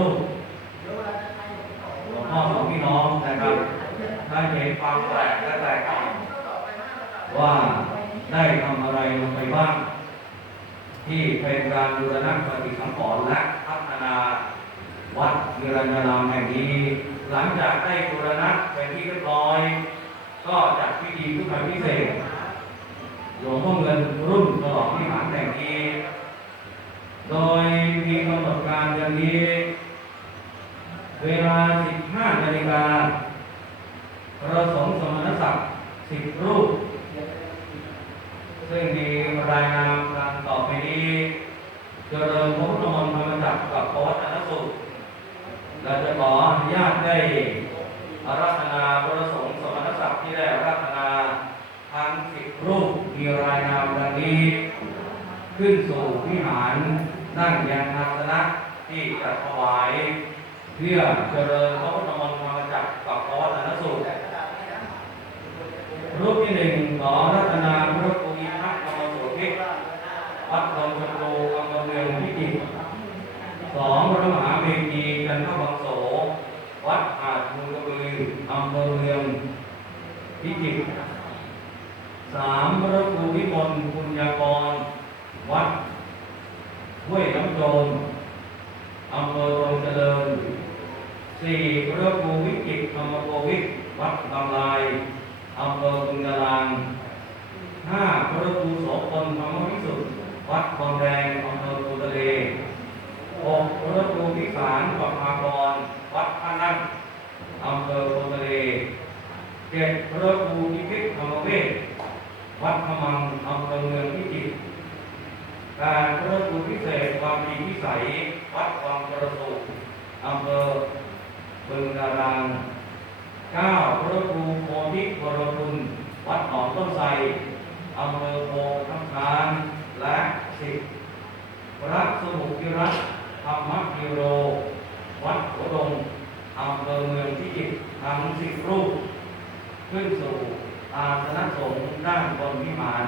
รูปหลวงพ่อของพี่น้องนะครับได้เห็นความแปลกและแตกต่างว่าได้ทำอะไรลงไปบ้างที่เป็นการบูรณะปฏิสังขรณ์และพัฒนาวัดนิรันดรามแห่งนี้ หลังจากได้บูรณะเป็นที่เรียบร้อย ก็จัดพิธีพุทธพิเศษหลวงพ่อเงินรุ่นฉลองวิหารแห่งนี้ โดยมีกำหนดการอย่างนี้ เวลา 15 นาฬิกาประสงค์สมณศักดิ์10 รูป ซึ่งมีรายนามดังต่อไปนี้เจริญพุทธมนต์ธรรมจักรกับปวัตนสุขเราจะขออนุญาตได้อาราธนาพระสงฆ์สมณศักดิ์ที่ได้อาราธนาทั้งสิบรูปมีรายนามดังนี้ ขึ้นสู่วิหารนั่งยังอาสนะที่จัดถวายเพื่อเจริญพระพุทธมนต์ธรรมจักรกับปวัตนสุขรูปที่หนึ่งขอรัตนาพระภูมิพัฒน์ธรรมโสภิก วัดดงชนโลอำเภอเมืองพิจิตรสองพระมหาเมธีจันทบังโส วัดอาจมุงกระบืออำเภอเมืองพิจิตรสามพระครูวิมลคุณยากร วัดห้วยน้ำโจมอำเภอโรงเจริญสี่พระครูวิจิตรธรรมโกวิทวัดบางลาย อำเภอบึงกาฬางห้าพระครูโสพลธรรมวิสุทธิ์วัดคลองแดงอำเภอปูทะเลหกพระครูพิสารปภากร วัดพระนั่งอำเภอปูทะเลเจ็ดพระครูพิพิธธรรมเวชวัดขมังอำเภอเมืองพิจิตรการพระครูพิเศษความดีพิ สัยวัดวังกระสุอำเภอบึงกาฬางเก้าพระครูโพธิวรคุณวัดหนองต้นไทรอำเภอโพคำคานและสิบพระสมุทิรัตธรรมกิโร วัดหัวดงอำเภอเมืองพิจิตรทั้งสิบรูป ขึ้นสู่อาสนะสงฆ์ด้านบนวิมาน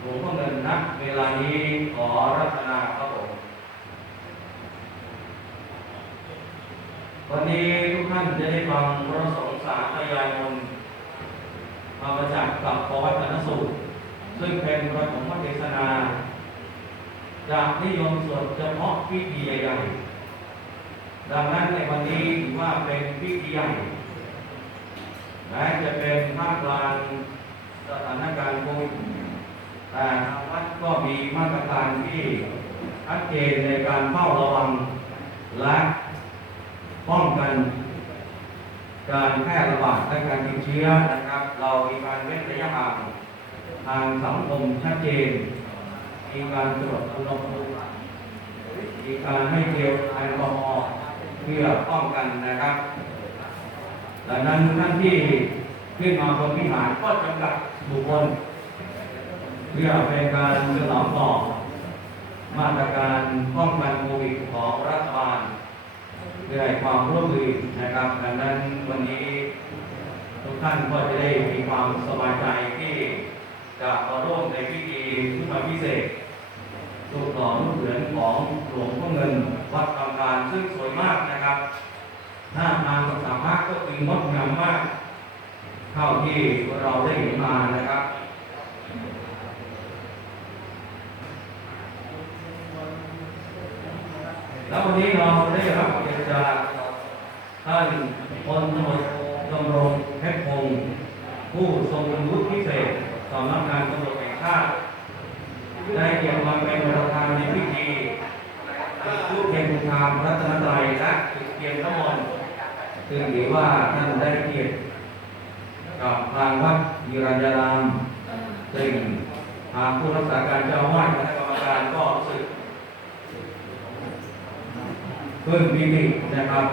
หลวงพ่อเงินนักเวลานี้ขอรัตนาพระองค์ วันนี้ทุกท่านจะได้ฟังพระสงฆ์สาธยายมนมาประจักษ์กับปวัตนสูตร ซึ่งเป็นพระธรรมเทศนา จากนิยมสวดเฉพาะพิธีใหญ่ดังนั้นในวันนี้ถือว่าเป็นพิธีใหญ่แม้จะเป็นท่ามกลางสถานการณ์โควิดแต่ทางวัดก็มีมาตรการที่ชัดเจนในการเฝ้าระวังและ ป้องกันการแพร่ระบาดและการติดเชื้อนะครับ เรามีการเว้นระยะห่างทางสังคมชัดเจน มีการตรวจอุณหภูมิมีการให้เจลแอลกอฮอล์เพื่อป้องกันนะครับดังนั้นท่านที่ขึ้นมาบนวิหารก็จำกัดบุคคลเพื่อเป็นการฉลองต่อมาตรการป้องกันโควิดของรัฐบาล ด้วยความร่วมมือนะครับ ดังนั้นวันนี้ทุกท่านก็จะได้มีความสบายใจที่จะมาร่วมในพิธีพุทธพิเศษสุขหล่อรูปเหมือนของหลวงพ่อเงินวัดกำการซึ่งสวยมากนะครับหน้าทางสามารถก็คืองดงามมาก เท่าที่เราได้เห็นมานะครับ แล้ววันนี้เราได้รับเกียรติจากท่านพลตำรวจโทดำรงเพชรพงศ์ผู้ทรงวุฒิพิเศษสำนักงานตำรวจแห่งชาติได้เกียรติมาเป็นประธานในพิธีจุดเทียนบูชาพระรัตนตรัยและเทียนน้ำมนต์ซึ่งถือว่าท่านได้เกียรติกับทางวัดยิรัญญารามซึ่งทางผู้รักษาการเจ้าอาวาสคณะกรรมการก็รู้สึก พิ่มมิตินะครับ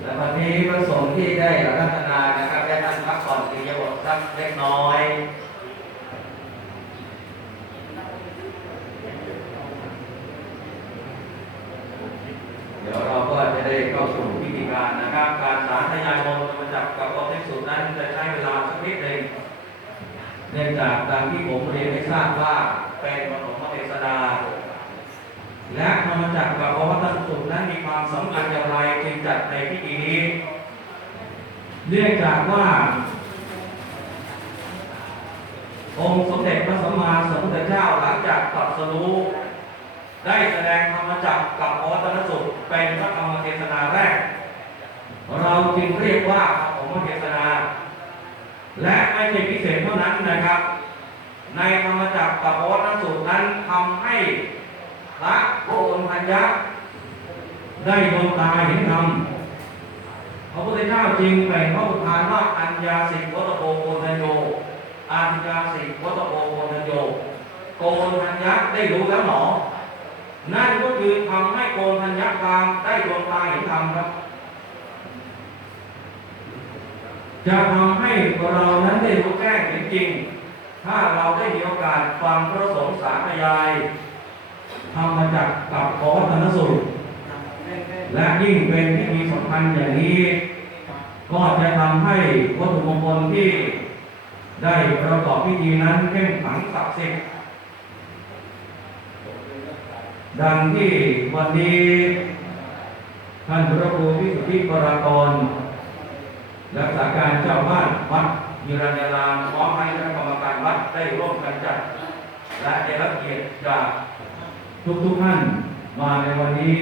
และวันนี้พระสงฆ์ที่ได้อารัตนานะครับได้ท่านพักผ่อนกิยาบทสักเล็กน้อย ข ดี๋ยวเราก็จะได้ เข้าสู่พิธีการนะครับ การสาธยายมนต์มาจากกับพระภิกษุนั้นจะใช้เวลาสักนิดหนึ่งเนื่องจากดังที่ผมเรียนให้ทราบว่าเป็นปฐมเทศนาและธรรมจักรกับพระวัตถุสุนั้นมีความสำคัญอย่างไรจึงจัดในพิธีนี้ เนื่องจากว่า องค์สมเด็จพระสัมมาสัมพุทธเจ้าหลังจากตรัสรู้ได้แสดงธรรมจักรกับพระวัตนสุขเป็นพระธรรมเท เราจึงเรียกว่าพระธรรมเทศนา และไม่ใช่พิเศษเท่านั้นนะครับ ในธรรมจักรกับพระวัตนสุขนั้นทำให้พระโกนพัญญะได้ดวงตาเห็นธรรมพระพุทธเจ้าจึงแบ่งพระอุทานว่าอัญญาสิกวัตโกโกนัญโยอัญญาสิกวัตโกโกนัญโยโกนทัญญะได้รู้แล้วหนอนั่นก็คือทำให้โกนทัญญะตามได้ดวงตาเห็นธรรมครับ จะทำให้เรานั้นได้รู้แจ้งเห็นจริง ถ้าเราได้มีโอกาสฟังพระสงฆ์สาธยายธรรมจักรกับขอวัฒนสูตรและยิ่งเป็นพิธีสำคัญอย่างนี้ ก็จะทำให้วัตถุมงคลที่ได้ประกอบพิธีนั้นเข้มขลังศักดิ์สิทธิ์ดังที่วันนี้ท่านพระครูพิสุทธิปรากร การเจ้าวาดวัดยิรัญญารามพร้อมให้คณะกรรมการวัดได้ร่วมกันจัด และได้รับเกียรติจากทุกๆท่านมาในวันนี้